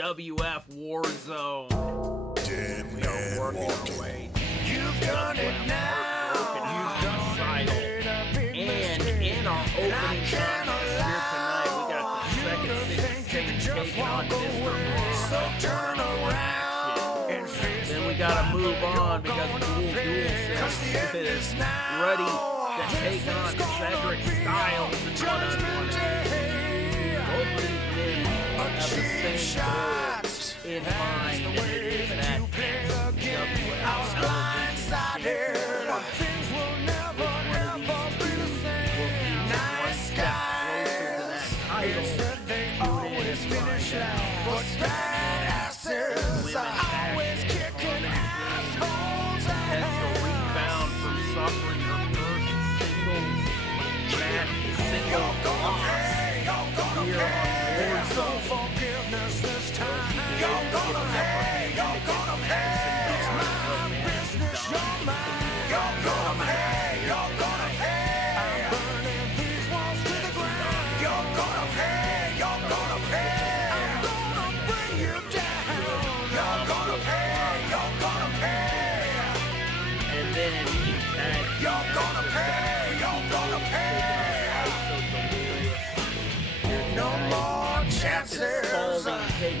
XWF Warzone. We are working our way. You've done it now. And in our opening contest here tonight, we got the second stage taking on Mr. So turn around and face. Then we gotta move on because Dual is ready to take on Cedric Styles and one-on-one action. Both of these men have the same goal in mind, and it is that XWF television. Things will never be the same. Nice guys. They always finish out. But badasses always kicking assholes out. Has to rebound from suffering her first single loss here on Warzone. Forgiveness this time. You're gonna pay. You're gonna pay. It's my business. You're mine. You're gonna pay. You're gonna pay. I'm burning these walls to the ground. You're gonna pay. You're gonna pay. I'm gonna bring you down. You're gonna pay. You're gonna pay. And then he had You're gonna pay. You're gonna pay. No more chances.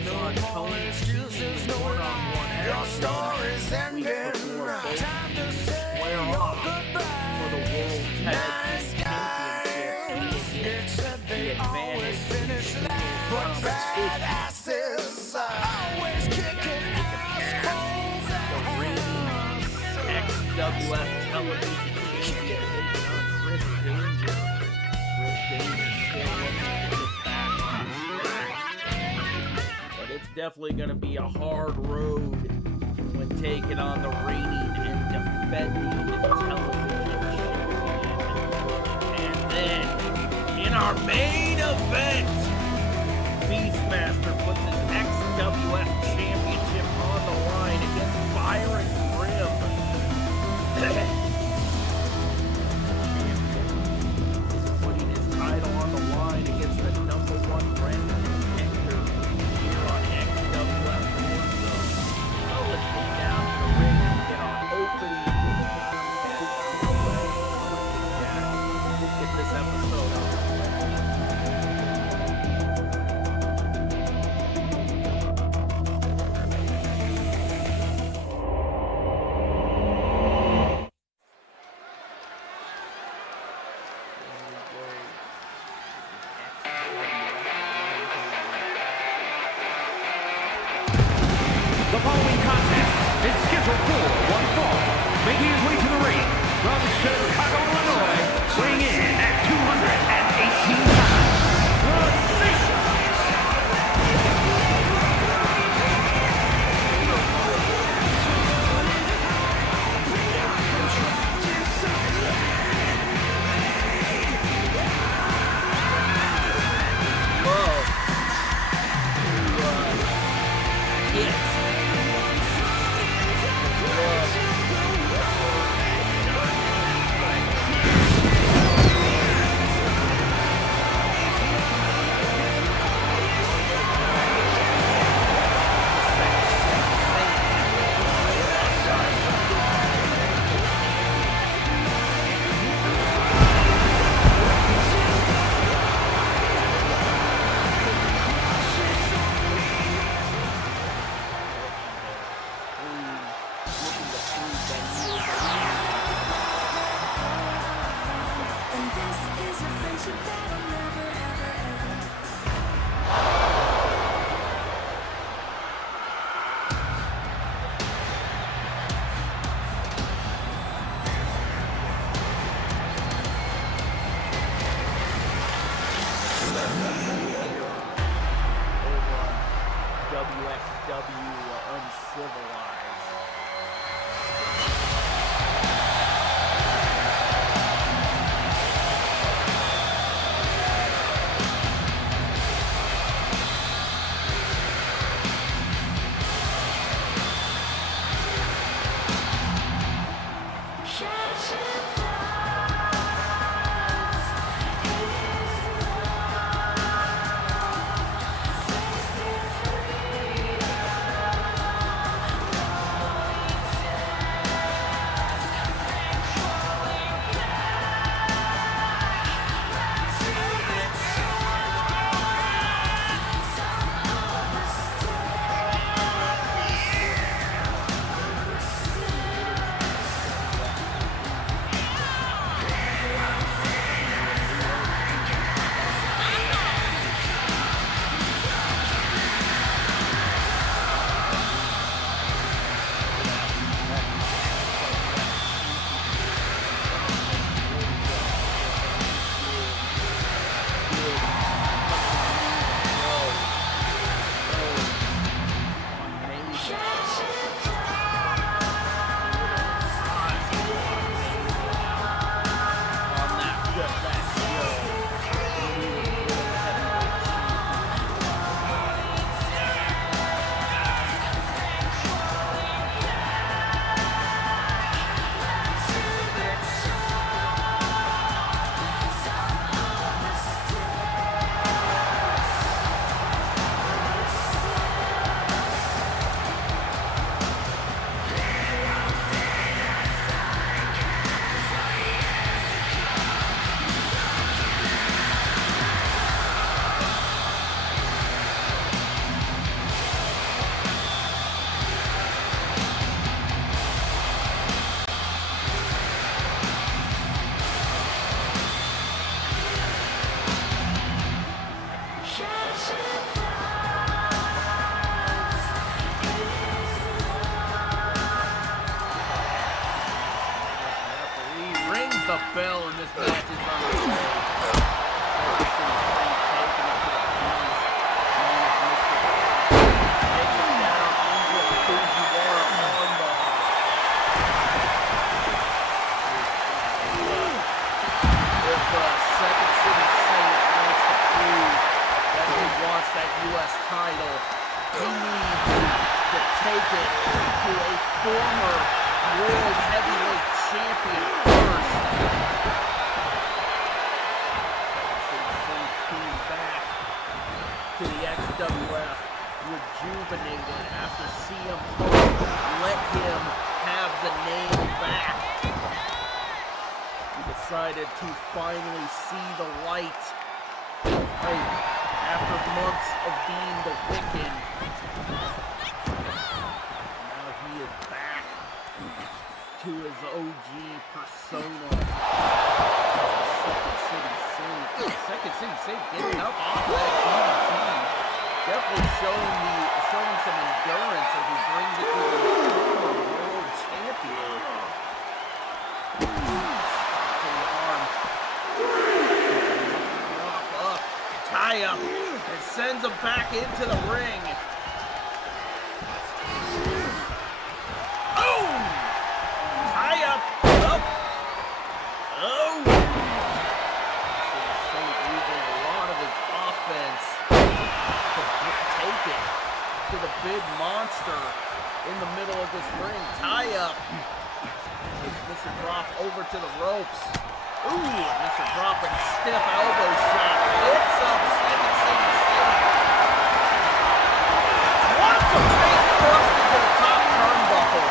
No more excuses. No one-on-one. Your story's ending. Time to say your goodbye. For the World Tag Team Championship. It said they always finish last. But badasses always kicking assholes out. XWF television taking on Chris Danger. Chris Danger still looking to get back on track. But it's definitely going to be a hard road when taking on the reigning and defending television champion. And then, in our main event, Beastmaster puts his XWF championship on the line against Byron Grimm. Putting his title on the line against the #1 ranked contender here on XWF Warzone. So let's get down to the ring and get our opening contest underway. Let's get this episode on. The following contest is scheduled for one fall, making his way to the ring from Chicago, Illinois, weighing in at 218 pounds, WXW Uncivilized. to the XWF, rejuvenated after CM Punk let him have the name back. He decided to finally see the light. After months of being the Wicked, now he is back to his OG persona. Second City Saint getting up off that DDT. Definitely showing some endurance as he brings it to the former world champion. Stopping arm. Up. Tie up. And sends him back into the ring. Oh! Tie up. Up. Oh! Using a lot of his offense to take it to the big monster in the middle of this ring. Tie up. Takes Mr. Groff over to the ropes. Ooh, Mr. Groff with a stiff elbow shot. Hits up Second City Saint. Wants to face first into the top turnbuckle.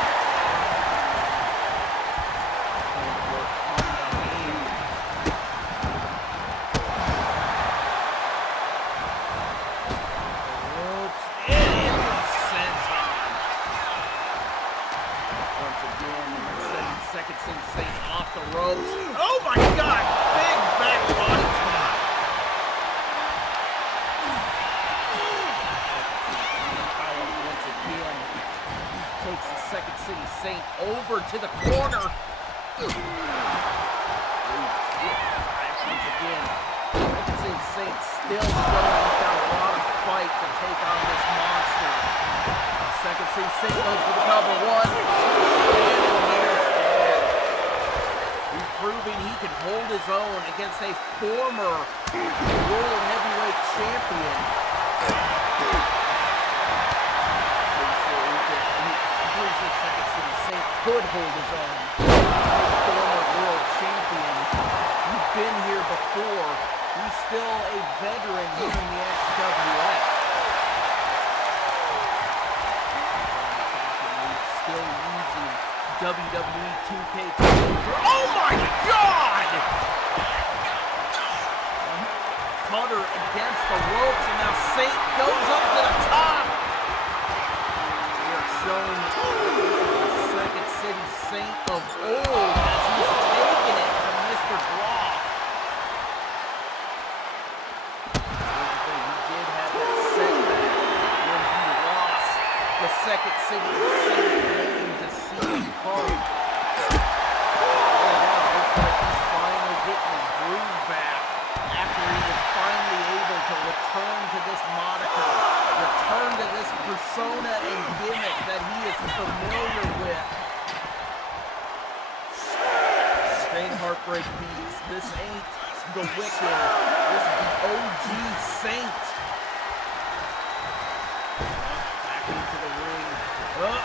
Ropes and into the senton. Once again, sending Second City Saint off the ropes. Oh my God! Big back body drop. Once again, takes the Second City Saint over to the corner. Once again, Second City Saint still showing he's got a lot of fight to take on this monster. Second City Saint goes for the cover. 1, 2, and a near fall. He's proving he can hold his own against a former World Heavyweight Champion. I'm pretty sure Second City Saint could hold his own. Former World Champion. He's been here before. He's still a veteran here in the XWF. Still using WWE 2K23. Oh my God! Cutter against the ropes, and now Saint goes up to the top. We are showing the Second City Saint of old as he's taking it to Mr. Groff. He did have that setback when he lost the Second City Saint name to CM Punk. Looks like he's finally getting his groove back after he was finally able to return to this moniker, return to this persona and gimmick that he is familiar with. Saint Heartbreak Beats. This ain't the Wicked. This is the OG Saint. Back into the ring. Oh!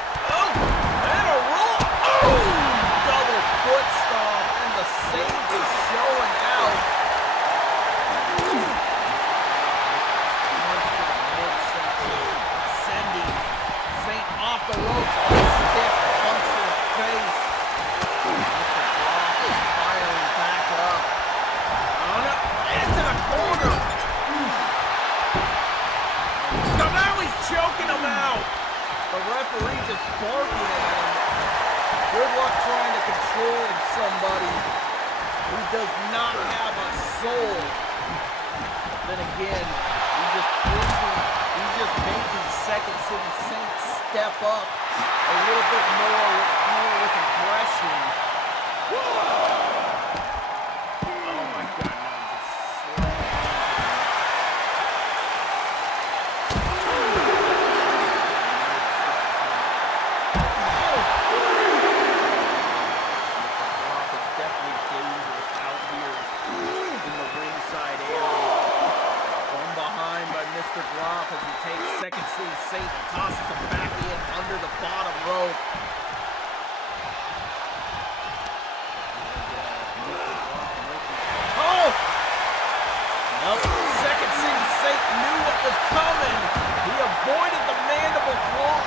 And a roll! Oh! Double foot stomp, and the Saint is showing out. Punch to the midsection. Sending Saint off the ropes. A stiff punch to the face. Mr. Groff is firing back up. Oh no! Into the corner! So now he's choking him out! The referee just barking at him. Good luck trying to control somebody who does not have a soul. Then again, he's just making Second City Saint step up a little bit more with aggression. Oh my God, now I'm just slamming. Mr. Groff as he takes Second City Saint and tosses him back in under the bottom rope. was coming. He avoided the mandible claw.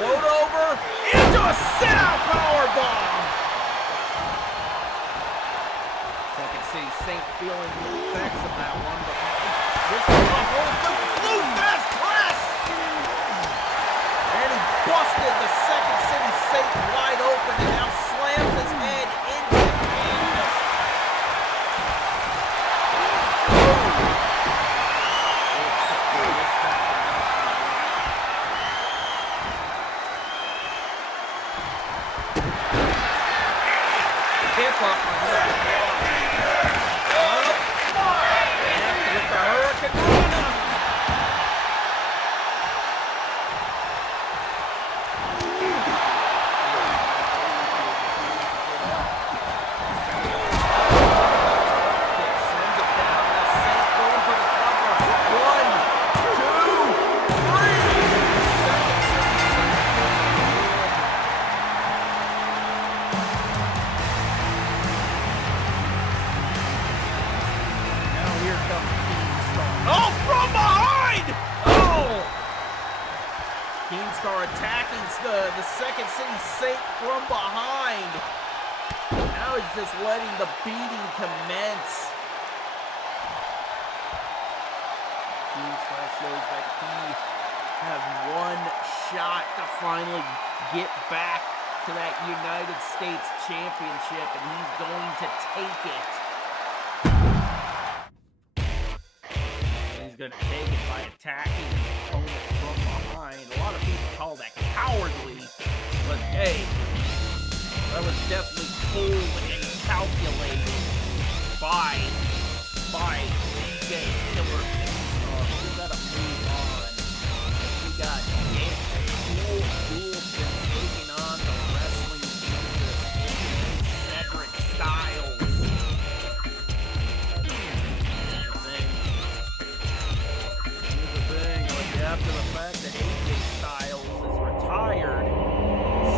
Float over into a sit-out powerbomb. Second City Saint feeling the effects of that one, but this one rolls the blue fast press. And he busted the Second City Saint wide open and now slams his head into the canvas. Hip up on this and with the Hurricane. Sends it down. That's Saint going for the cover. 1, 2, 3. Here comes Keemstar. Oh, from behind! Oh! Keemstar attacking the Second City Saint from behind. Now he's just letting the beating commence. Keemstar shows that he has one shot to finally get back to that United States Championship, and he's going to take it. He's going to take it by attacking his opponent from behind. A lot of people call that cowardly, but hey, that was definitely cool and calculated by DJ Killer Keemstar. We gotta move on. We got Cool taking on the wrestling Jesus Cedric Styles. After the fact that AJ Styles is retired,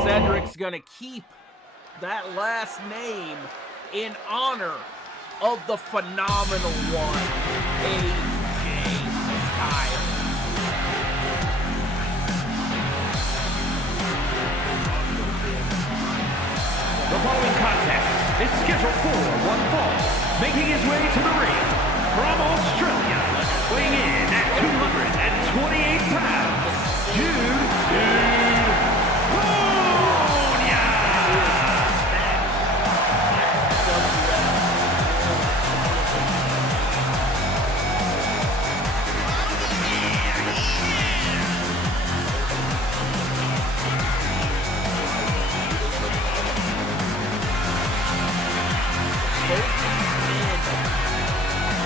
Cedric's gonna keep that last name in honor of the phenomenal one, AJ Styles. The following contest is scheduled for one fall, making his way to the ring from Australia, weighing in at 228 pounds, Dude Cunha!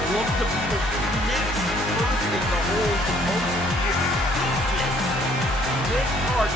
Look to be the next person to hold the most prestigious mid-card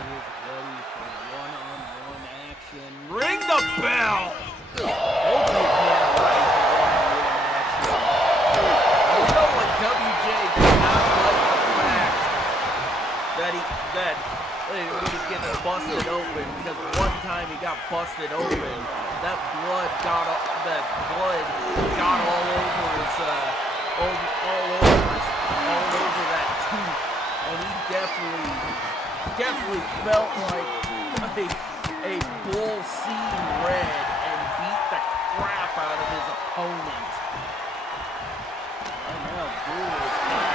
is ready for one-on-one action. Ring the bell! Both these men are ready for one-on-one action. You know what WJ did not like the fact that he gets busted open, because one time he got busted open, that blood got all over his all over that tooth, and he definitely felt like a bull seeing red and beat the crap out of his opponent. Right now, Duel is taking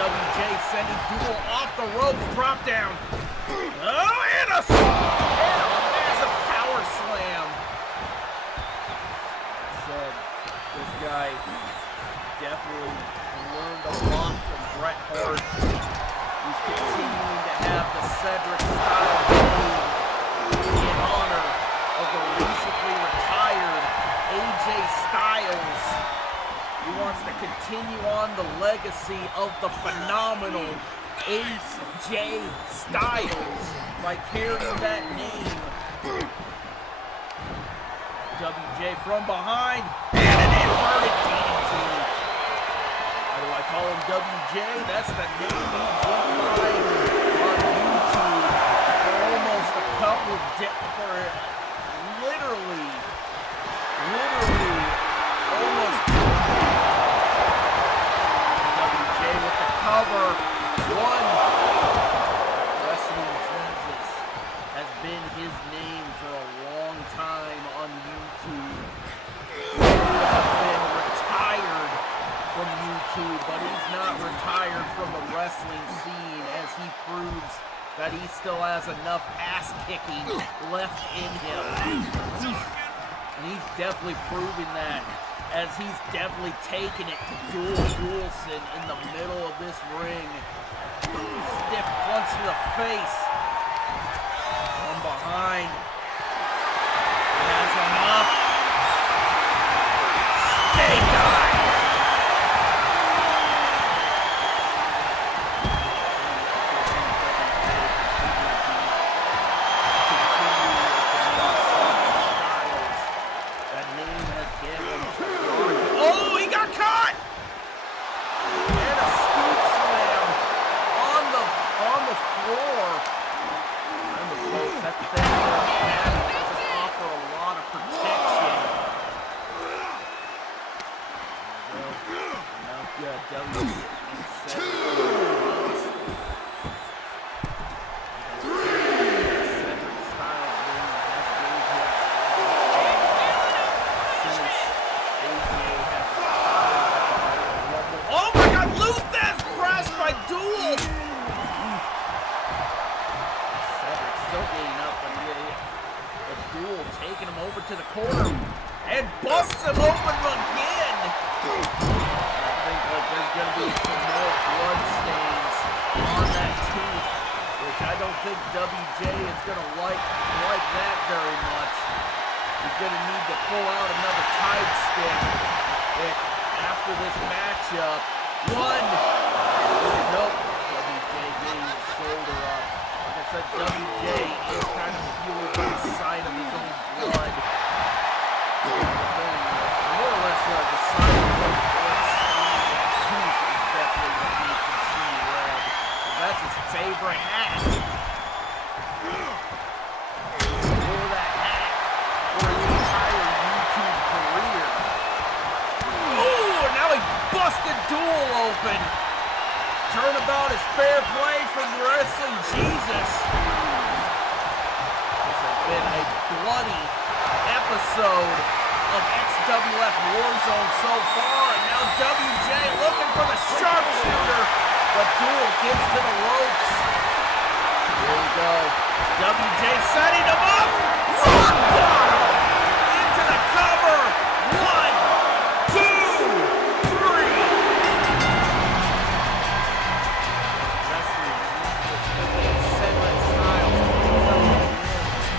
WJ sending Duel off the ropes, drop down. Oh, and a massive power slam. Said this guy definitely learned a lot from Bret Hart. He's continuing to have the Cedric style name in honor of the recently retired AJ Styles. He wants to continue on the legacy of the phenomenal AJ Styles by carrying that name. WJ from behind, and an inverted DDT. Why do I call him WJ? That's the name he went by on YouTube for almost a couple of for literally almost WJ with the cover. One. Wrestling Jesus has been his name for a long time on YouTube. He has been retired from YouTube, but he's not retired from the wrestling scene, as he proves that he still has enough ass kicking left in him. And he's definitely proving that, as he's definitely taken it to Duelson in the middle of this ring. Stiff punch to the face. From behind. Has him up. Snake eye. That name has given. Oh, he got caught! And a scoop slam on the floor. Remember, folks, that thing doesn't offer a lot of protection. Now, oh my God, Luthez pressed by Duel. Cedric's still getting up, but Duel taking him over to the corner and busts him open again. I think there's going to be some more blood stains on that tooth, which I don't think WJ is going to like that very much. He's going to need to pull out another Tide stick after this matchup. One. Nope. WJ getting his shoulder up. Like I said, WJ is kind of fueled by the sight of his own blood. More or less the sight of his own blood stain and tooth is definitely what makes him see red. That's his favorite hat. Wore that hat for his entire YouTube career. Ooh, now he busted Duel open. Turnabout is fair play from Wrestling Jesus. This has been a bloody episode of XWF Warzone so far, and now WJ looking for the sharpshooter, but Duel gets to the ropes. Here we go. WJ setting him up. Rock bottom into the cover. 1, 2, 3.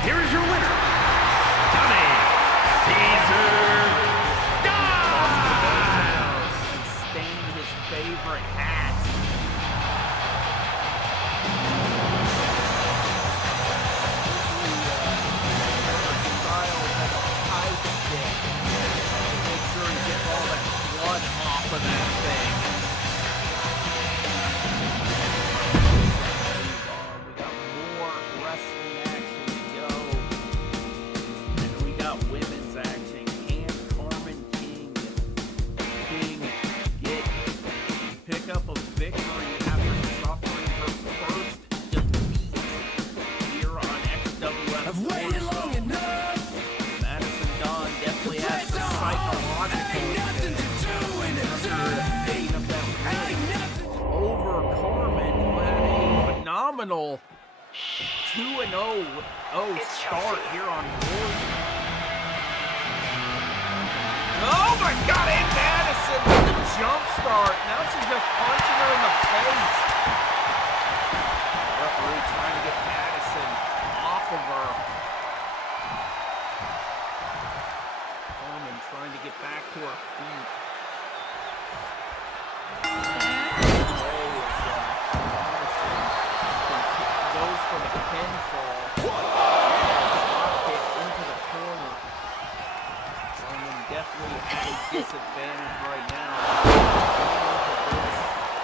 Here is your winner, phenomenal 2-0 start here on Warzone. Oh my God, and Madison with the jump start. Now she's just punching her in the face. The referee trying to get Madison off of her. Carmen trying to get back to her feet. Goes for the pinfall. Drop kick into the corner. Carmen definitely at a disadvantage right now.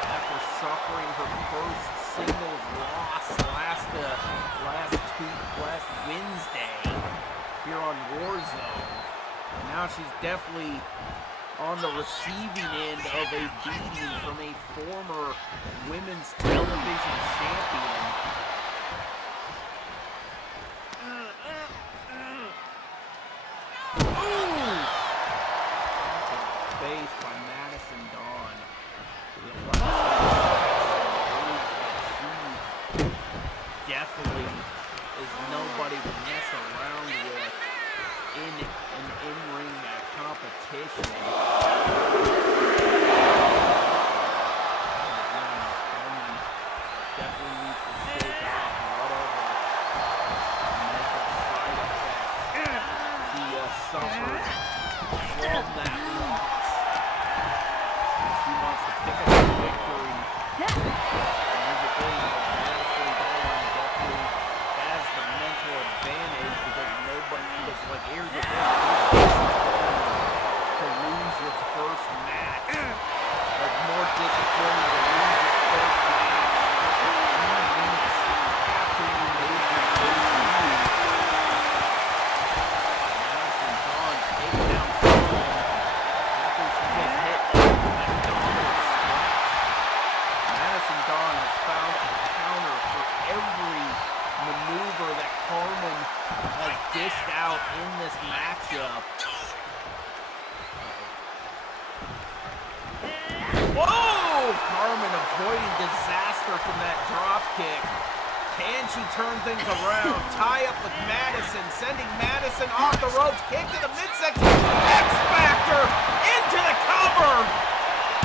After suffering her first singles loss last Wednesday here on Warzone. And now she's definitely on the receiving end of a beating from a former women's television champion. Face by Madison Dawn. She definitely is nobody to mess around with in an in-ring competition. Definitely needs to shake off whatever mental side effects he suffered from that loss. She wants to pick up the victory. And here's the thing, Madison Dawn definitely has the mental advantage because here's the thing, to lose your first match. It's more disappointing to lose your first match after you made your debut. Madison Dawn takes down Carmen after she just hit that dominant stretch. Madison Dawn has found a counter for every maneuver that Carmen has dished out in this matchup. Whoa! Carmen avoiding disaster from that drop kick. Can she turn things around? Tie up with Madison, sending Madison off the ropes. Kick to the midsection. X Factor into the cover.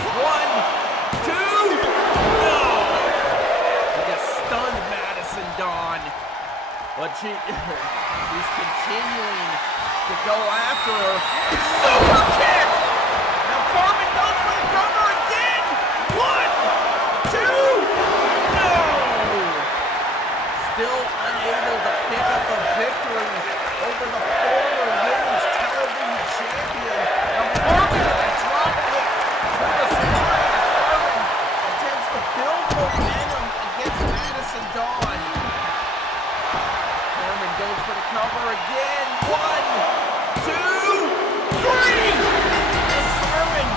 1, 2, no! He just stunned Madison Dawn. But she's continuing to go after her. Super kick! Now Carmen goes for the cover again! 1, 2, no! Still unable to pick up the victory over the former women's television champion. Now Carmen with a drop kick to the spine. Carmen attempts to build momentum against Madison Dawn. Carmen goes for the cover again. 1, 2, 3! And Carmen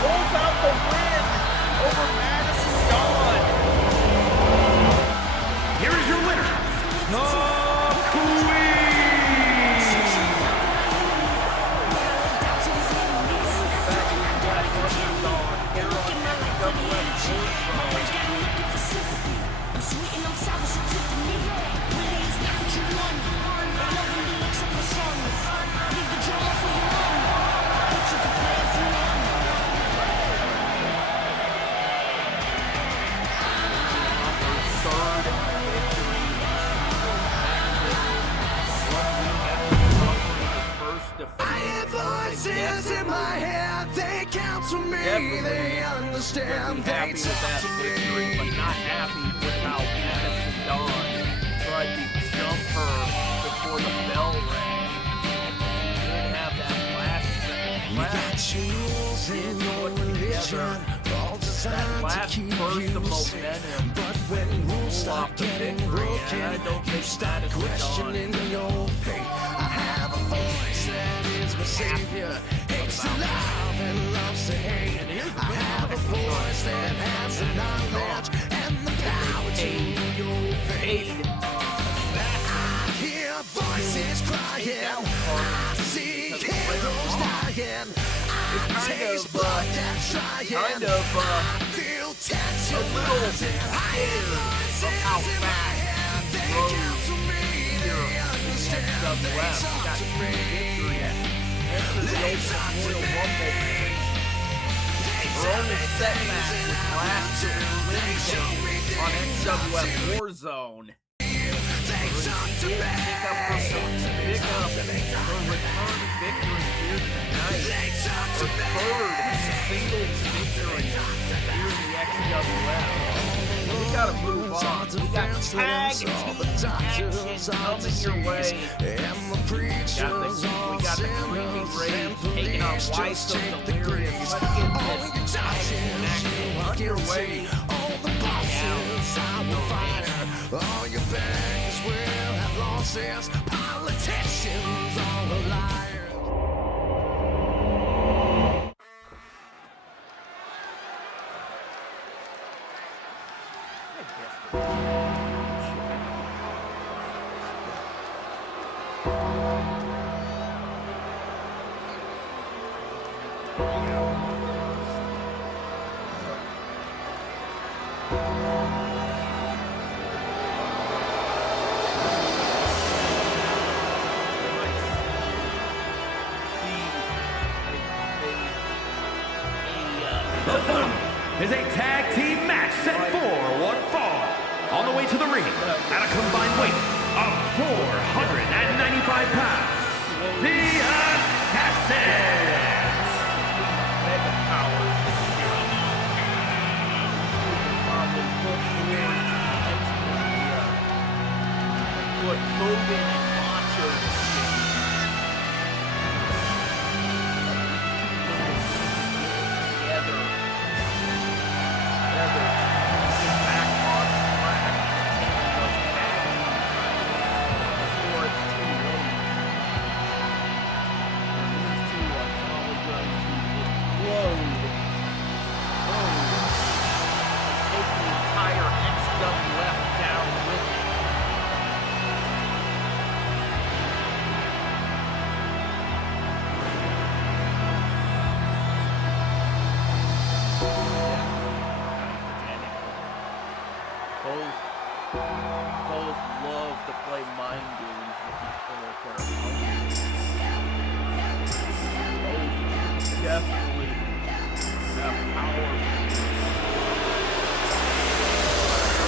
pulls out the win over Madison Dawn. Here is your winner, the Queen! Voices in my head, they counsel me, they understand, they happy with that victory, but not happy with how Madison Dawn tried to jump her before the bell rang. She did have that last burst of momentum, but when rules start getting broken, and I don't think you start questioning your fate. I have a voice that is my savior, hates to love and loves to hate. I have a voice that has the knowledge and the power to your fate. I hear voices crying, I see heroes dying, I taste blood that's trying, I feel little scared of how fast he rose here in the XWF. He got 2 victories. Entered the Ultimate Royal Rumble match. Her only setback was last Wednesday on XWF Warzone. She did pick up her return victory here tonight. Her third singles victory here in the XWF. We gotta move on. We got tag team action coming your way. We got the Creepy Rage taking on Why So Delirious. Let's get this tag team action underway. All your baggage will have losses. Politicians, all the liars. Is a tag team match set for one fall. On the way to the ring, at a combined weight of 495 pounds, the Assassins. Mega powers. Probably put Hogan and Macho both love to play mind games with each other. Both definitely have power.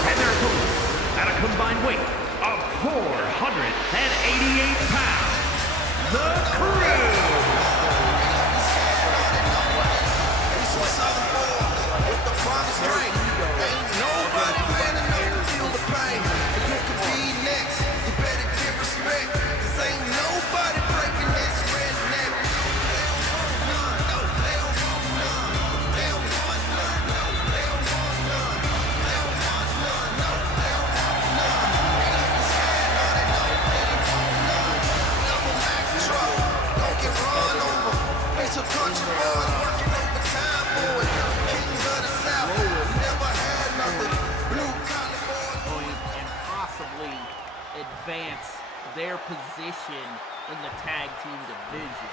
And their opponents, at a combined weight of 488 pounds, the Crew. Ain't nobody man enough to feel the pain. And you could be next. You better give respect. 'Cause ain't nobody breaking this redneck. They don't want none. No, they don't want none. They don't want none. No, they don't want none. They don't want none. No, they don't want none. Ain't nothing scared. No, they know they don't want none. Double Mac truck. Don't get run over. They some country boys working overtime, boy. Kings of the South. Never had nothing. Blue collar boys. And possibly advance their position in the tag team division.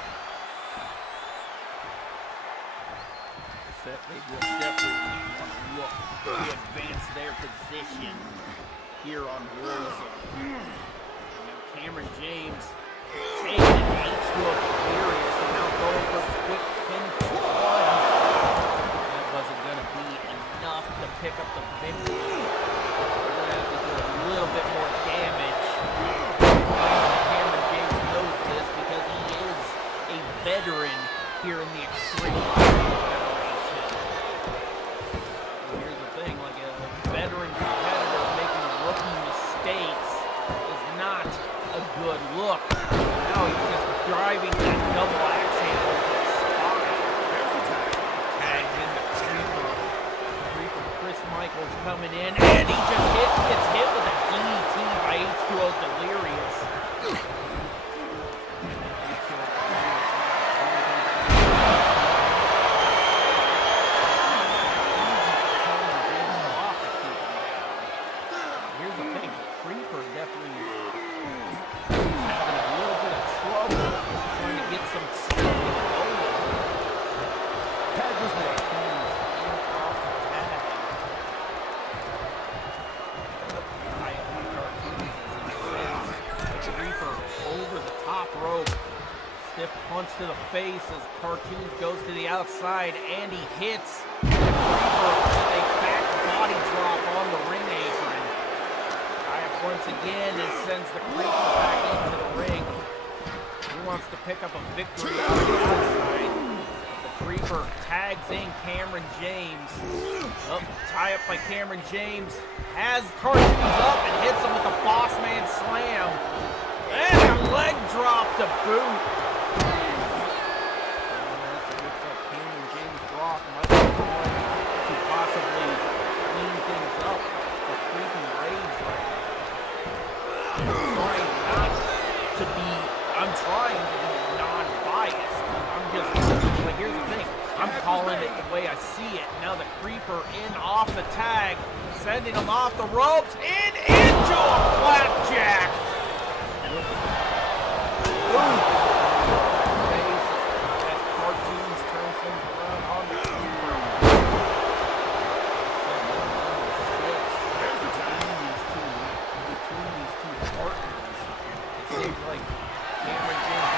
They will definitely want to look to advance their position here on Warzone. Now Cameron James taking an H2O Delirious and now going for a quick pin for one. That wasn't going to be enough to pick up the victory. We're going to have to do a little bit more damage. Cameron James knows this because he is a veteran here in the Extreme Wrestling Federation. And here's the thing, like a veteran competitor making rookie mistakes is not a good look. Now he's just driving that double axe handle to the spine. There's the tag. Tags in the Creeper. Creeper Chris Michaels coming in, and he just gets hit with a DDT by H2O Delirious. Here's the thing, Creeper definitely having a little bit of trouble trying to get some speed going. Tag was made. top rope. Stiff punch to the face as Cartoons goes to the outside, and he hits the Creeper with a back body drop on the ring apron. Kayak once again sends the Creeper back into the ring. He wants to pick up a victory on the outside. The Creeper tags in Cameron James. Oh, tie up by Cameron James. Has Cartoons up and hits him with the Boss Man Slam. And a leg drop to boot. Looks like Cameron James' drop might be going to possibly clean things up for Creeping Rage right now. I'm trying to be non-biased. But here's the thing. I'm calling it the way I see it. Now the Creeper in off the tag, sending him off the ropes and into a flapjack. As Cartoons turns things around on the Creeper. Between these two partners, it seems like Cameron James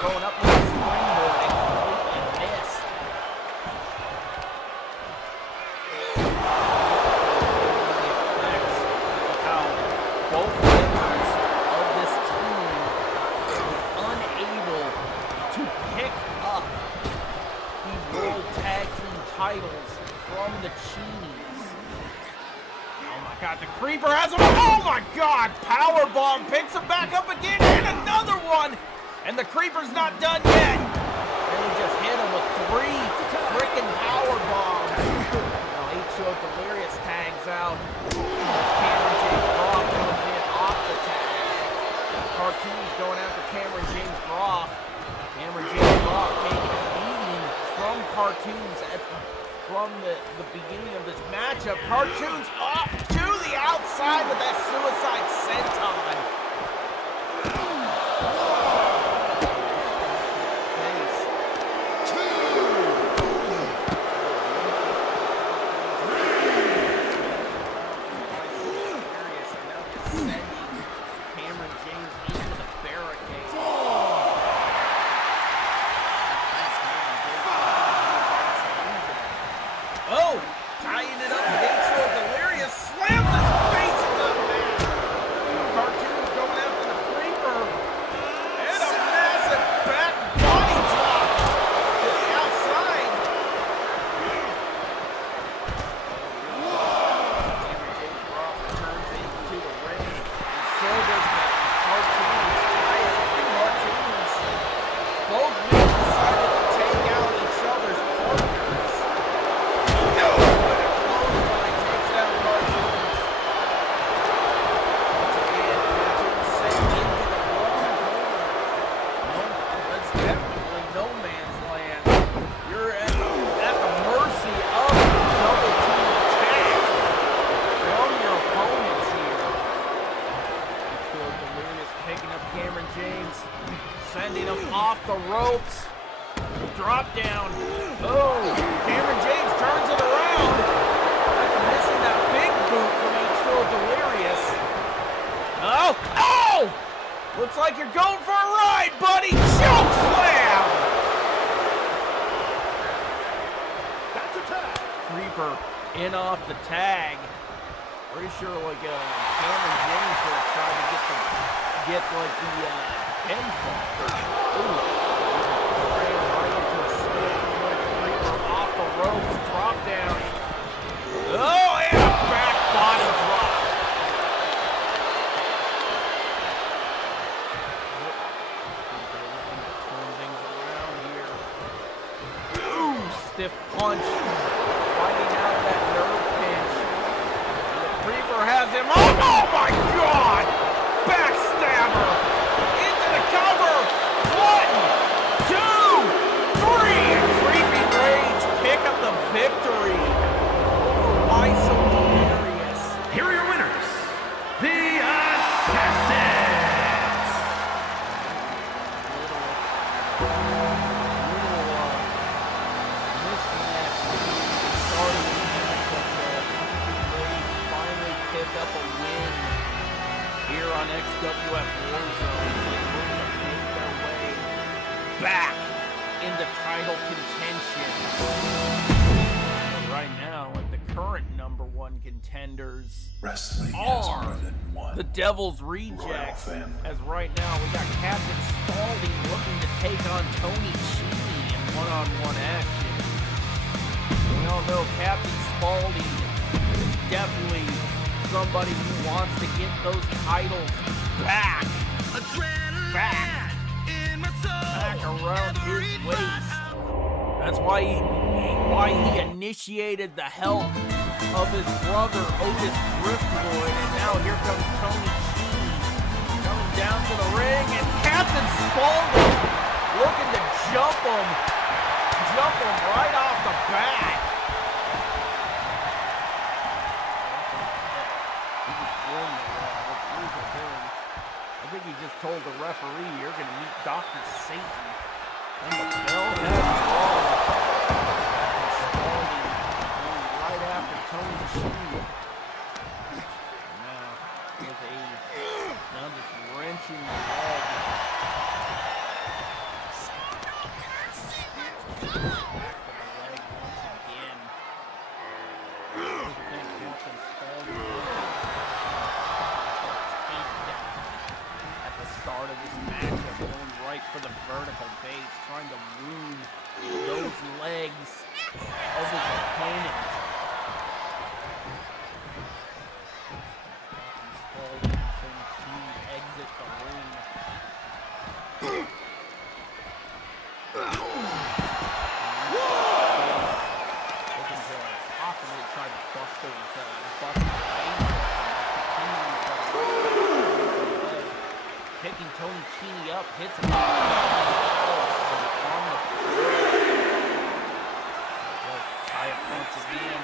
going up with a springboard and completely missed. The effects of how both members of this team was unable to pick up the World Tag Team titles from the Cheenies. Oh my God, the Creeper has him. Oh my God, powerbomb picks him back up again and another one. And the Creeper's not done yet. And he just hit him with 3 freaking power bombs. Now H.O. Delirious tags out. Cameron James Groff comes in off the tag. Cartoons going after Cameron James Groff. Cameron James Groff taking a beating from Cartoons from the beginning of this matchup. Cartoons up to the outside with that suicide senton. Sending him off the ropes. Drop down. Oh, Cameron James turns it around. After missing that big boot from H.O. Delirious. Oh, oh! Looks like you're going for a ride, buddy. Choke slam! That's a tag. Creeper in off the tag. Pretty sure like Cameron James should have tried to get like the pinfall. Ooh. Ran right into a stiff punch. Creeper off the ropes, drop down. Oh, and a back body drop. Turn things around here. Ooh, stiff punch. Fighting out of that nerve pinch. And the Creeper has him. Oh my God! Backstabber! Into the cover! 1, 2, 3! And Creeping Rage pick up the victory over Why So Delirious. Here are your winners, the Assassins. Up a win here on XWF Warzone. They look to make their way back into title contention. But right now, like the current #1 contenders are the Devil's Rejects. As right now, we got Captain Spaulding looking to take on Tony Cheney in one-on-one action. We all know Captain Spaulding is definitely somebody who wants to get those titles back around his waist. That's why he initiated the help of his brother Otis Driftwood, and now here comes Tony Cheney coming down to the ring, and Captain Spaulding looking to jump him right off the bat. I think he just told the referee, you're going to meet Dr. Satan. And the bell has gone. Spaulding going right after Tony Cheney. Now, just wrenching the leg. Back to the leg once again. Here's the thing, Captain Spaulding. Start of this matchup, going right for the vertical base, trying to wound those legs of his opponent. Spaulding and Cheney exit the ring. Looking to possibly try to bust his face. Picking Tony Cheney up, hits him on the floor. Tie up once again.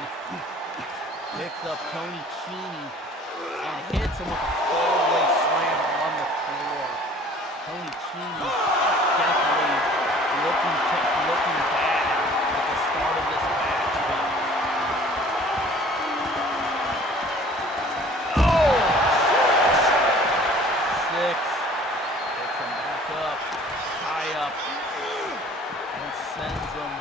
Picks up Tony Cheney and hits him with a fallaway slam on the floor. Tony Cheney definitely looking bad at the start of this match. Sends him.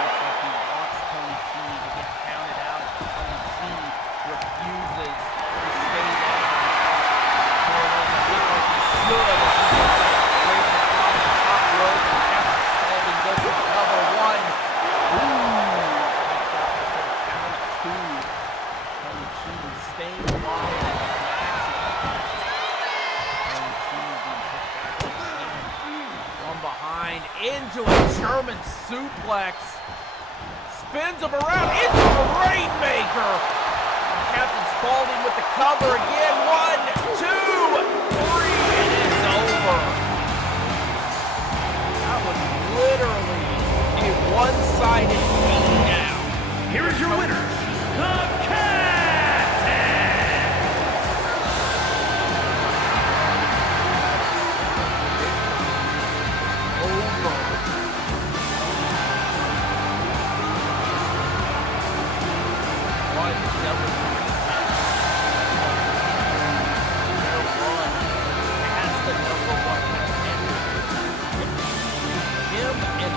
Looks like he wants Tony Cheney to get counted out. Tony Cheney refuses to stay down. Doesn't look like he should. Straight across the top rope. Captain Spaulding goes for cover one. Takes out this little count of two. Tony Cheney staying alive. Behind into a German suplex, spins him around into a Rainmaker. Captain Spaulding with the cover again. 1, 2, 3, and it's over. That was literally a one-sided beatdown. Here is your winner, the Captain.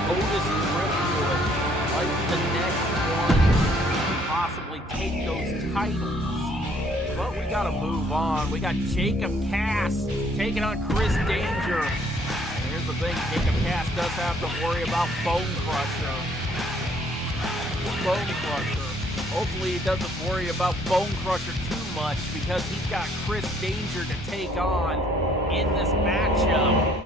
Otis Driftwood might be the next one to possibly take those titles. But we gotta move on. We got Jacob Cass taking on Chris Danger. And here's the thing, Jacob Cass does have to worry about Bone Crusher. Hopefully he doesn't worry about Bone Crusher too much because he's got Chris Danger to take on in this matchup.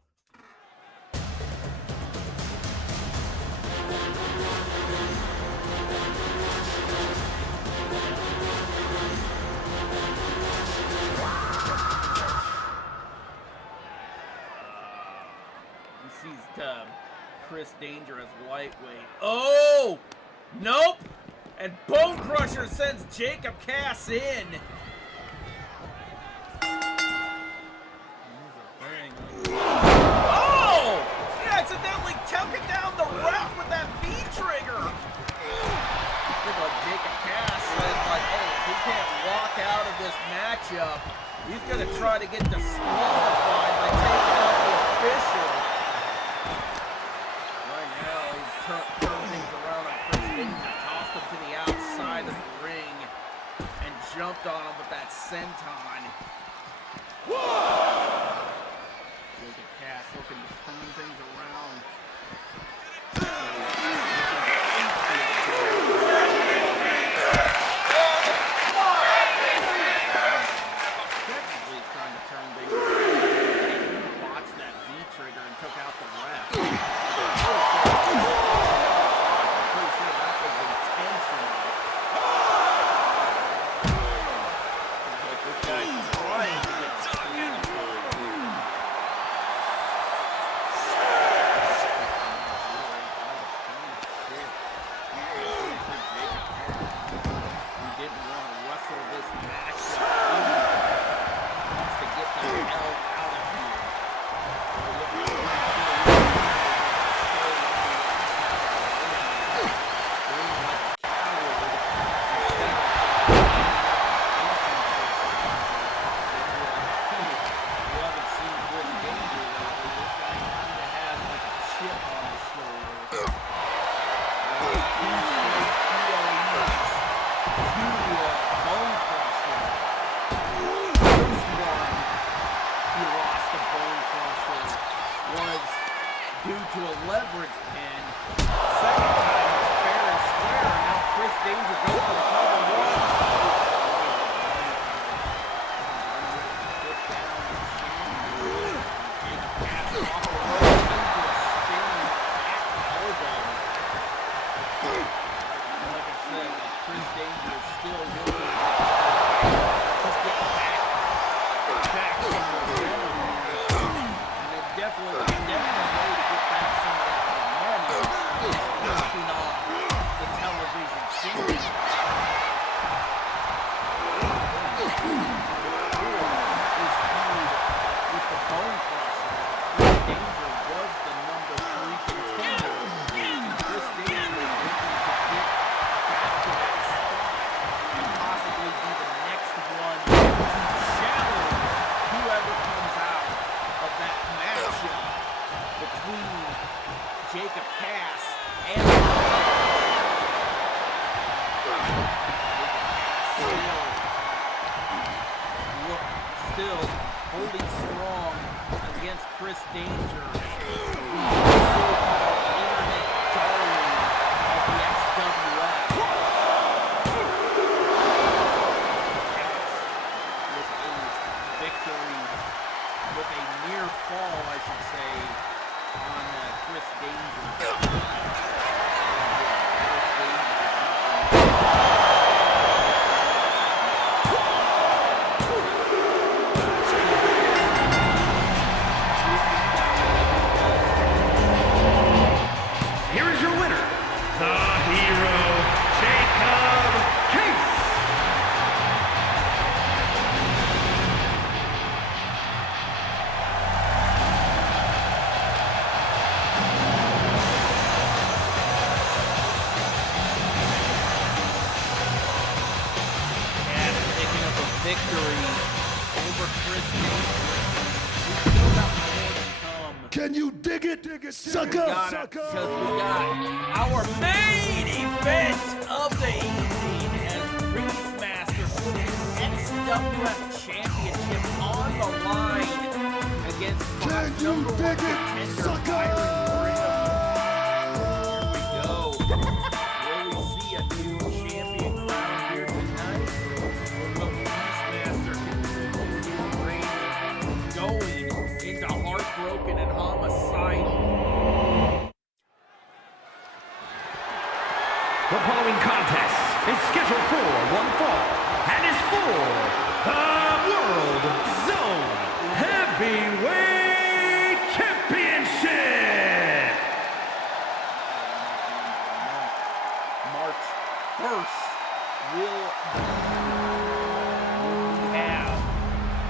Chris Danger as lightweight. Oh! Nope! And Bone Crusher sends Jacob Cass in. matchup. He's going to try to get disqualified by taking out the official. Right now, he's turned things around on Chris Danger, tossed him to the outside of the ring, and jumped on him with that senton. Look at Cass looking to turn things around. Can you dig it, sucker? Because we got our main event of the evening as Beastmaster puts his XWF Championship on the line against Can you dig it, sucker? Here we go. Will we see a new champion crowned here tonight? Or will Beastmaster continue his reign going into Heartbroken and Homicidal? The following contest is scheduled for one fall and is for the World Zone Heavyweight Championship. March 1st will have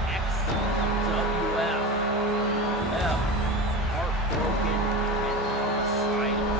XWF Heartbroken and Homicidal.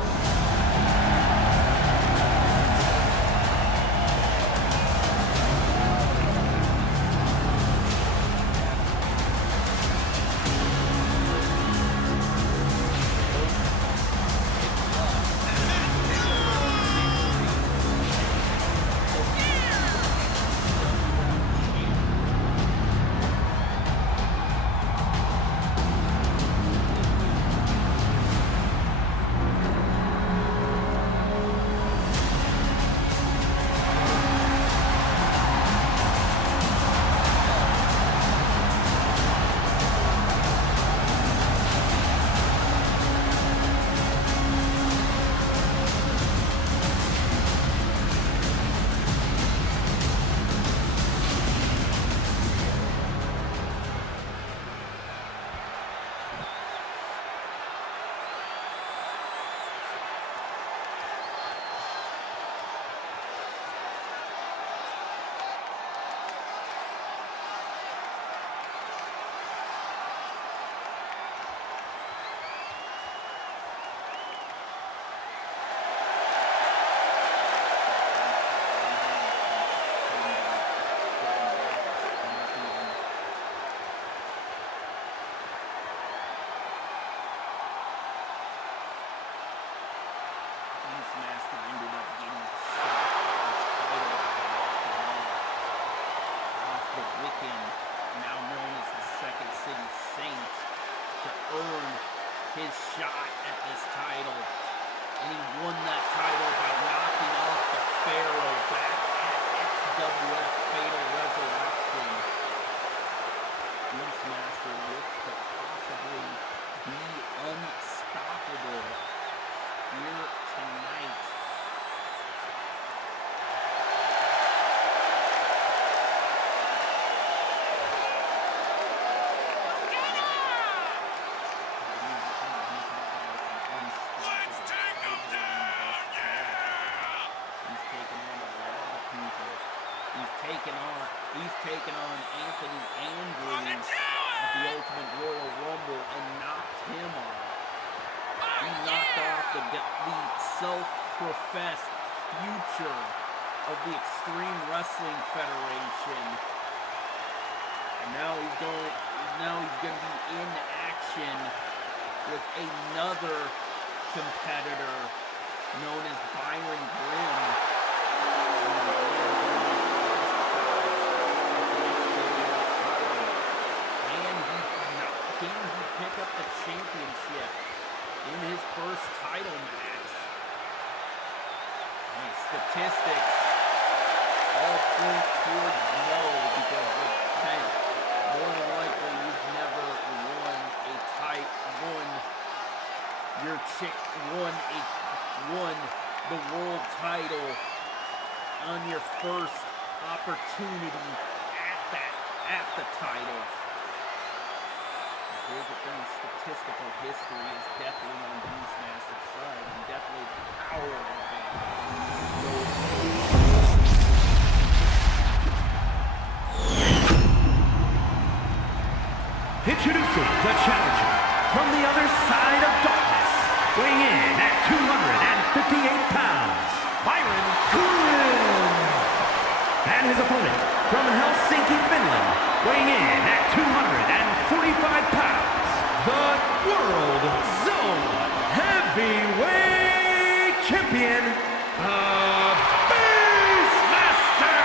II, now known as the Second City Saint, to earn his shot at this title. And he won that title by knocking off the Pharaoh back at XWF Fatal Resurrection. Beastmaster looks to possibly be unstoppable here tonight. He's taken on Anthony Andrews at the Ultimate Royal Rumble and knocked him off. He knocked off the self-professed future of the Extreme Wrestling Federation. And now he's going to be in action with another competitor known as Byron Grimm. Pick up the championship in his first title match. And statistics all point towards no, because hey, more than likely you've never won the world title on your first opportunity at the title. Here's the thing, statistical history is definitely on Beastmaster's side, and definitely the power of it. Introducing the challenger from the other side of darkness, weighing in at 258 pounds, Byron Grimm. And his opponent from Helsinki, Finland, weighing in at 245 pounds, the World Zone Heavyweight Champion, Beastmaster!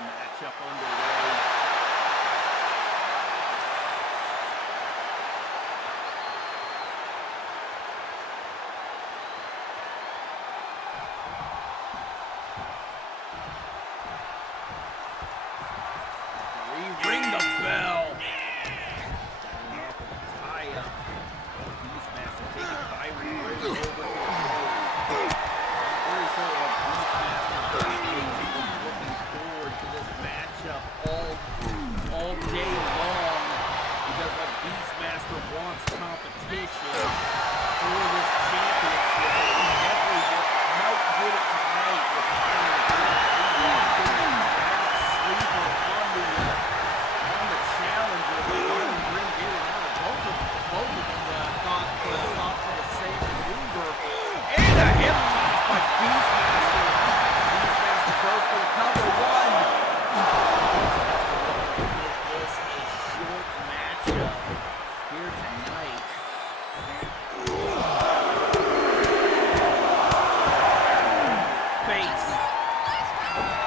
Matchup underway. Ring the bell. Tie-up. Beastmaster taking Byron Grimm over to the ropes. Very sure Beastmaster looking forward to this matchup all day long, because like Beastmaster wants competition for this championship. He definitely might get it tonight with Byron Grimm. Sleeper on the challenger. Byron Grimm did it out. Both of them thought for the same maneuver. And a hip toss by Beastmaster. Beastmaster goes for the cover. One. This is a short matchup here tonight. Face.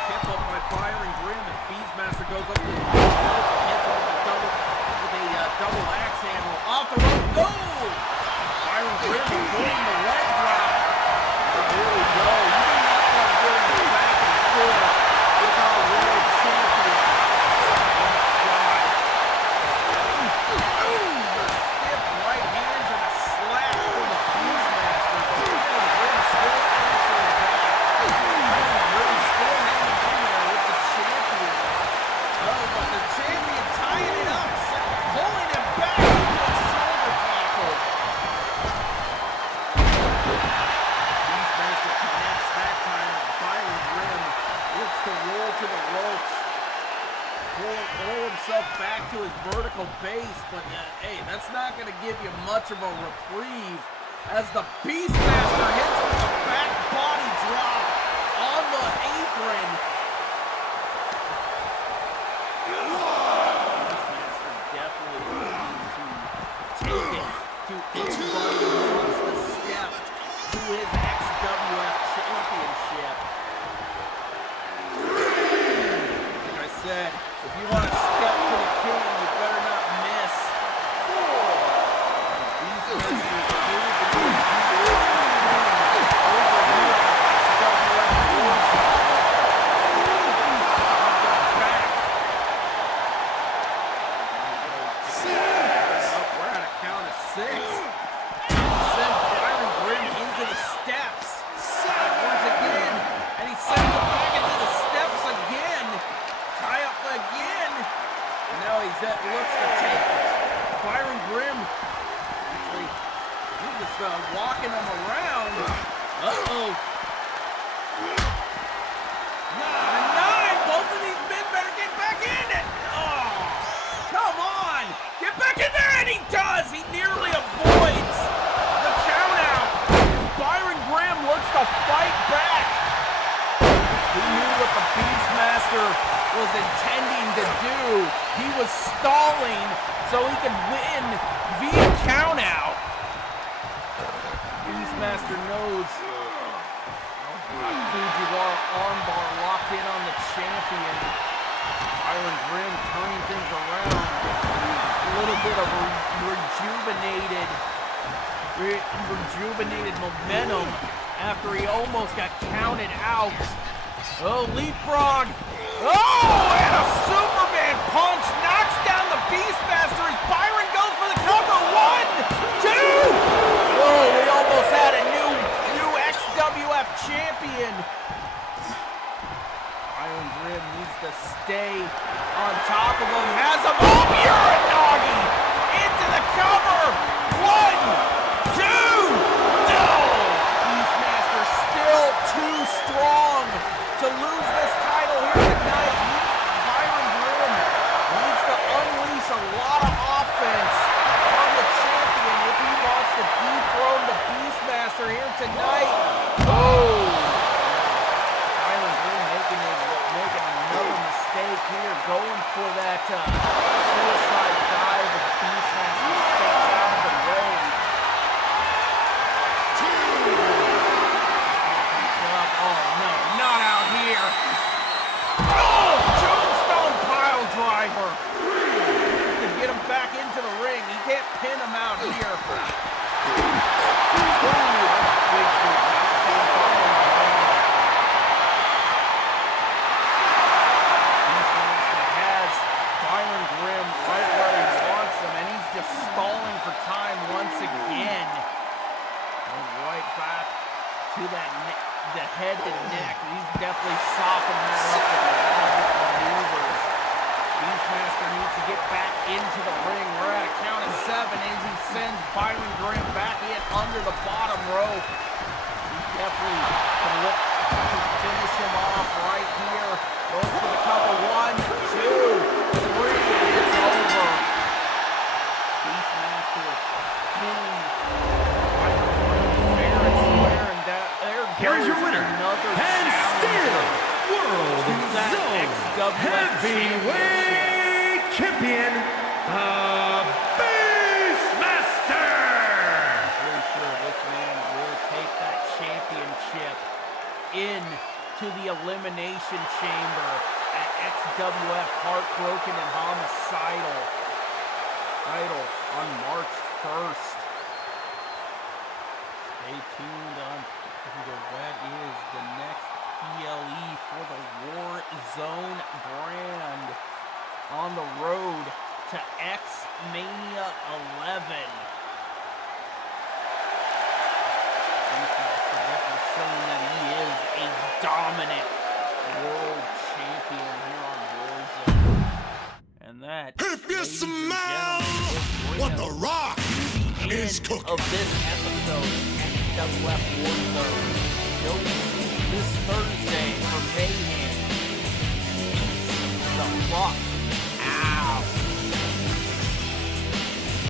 Tip up by Byron Grimm as Beastmaster goes up to the rope and hits him with a double axe handle. Off the rope. Go! Byron Grimm avoiding the leg drop. Here we go. You do not want to get him back and forth with our world champion. Stiff right hands and a slap from the Beastmaster. Byron Grimm still answering back. Byron Grimm still hanging in there with the champion. Oh, but the champion tying it up, pulling him back into a shoulder tackle. Beastmaster connects that time as Byron Grimm looks to roll to the ropes. Pull himself back to his vertical base, but hey, that's not going to give you much of a reprieve as the Beastmaster hits with a back body drop on the apron. Beastmaster was intending to do. He was stalling so he could win via countout. Beastmaster knows. Fujiwara armbar locked in on the champion. Byron Grimm turning things around. A little bit of rejuvenated momentum after he almost got counted out. Oh, leapfrog. Oh, and a Superman punch knocks down the Beastmaster as Byron goes for the cover. 1, 2. Oh, we almost had a new XWF champion. Byron Grimm needs to stay on top of him. Has him up. Uranagi into the cover. 1, 2. No! Beastmaster still too strong to lose this title here tonight. Byron Grimm needs to unleash a lot of offense on the champion if he wants to dethrone the Beastmaster here tonight. Oh! Byron Grimm making another mistake here, going for that suicide dive as Beastmaster steps out of the ring. Oh no, not out here. Oh, tombstone pile driver. To get him back into the ring. He can't pin him out here. Beastmaster has Byron Grimm right where he wants him, and he's just stalling for time once again. And right back to that the head to neck. He's definitely softened that up with a lot of different maneuvers. Beastmaster needs to get back into the ring. We're at a count of 7 as he sends Byron Grimm back in under the bottom rope. He definitely can look to finish him off right here. Goes for the cover. 1, 2, 3. It's over. Beastmaster pinning Byron Grimm fair and square, and here's your winner, and still World Zone Heavyweight Champion, the Beastmaster! I'm pretty sure this man will take that championship into the Elimination Chamber at XWF Heartbroken and Homicidal title on March 1st. Stay tuned on what is the next PLE for the Warzone brand on the road to X-Mania 11. Beastmaster definitely showing that he is a dominant world champion here on Warzone. And that, If you smell what the Rock is cooking of this episode of XWF Warzone. You'll see this Thursday for Mayhem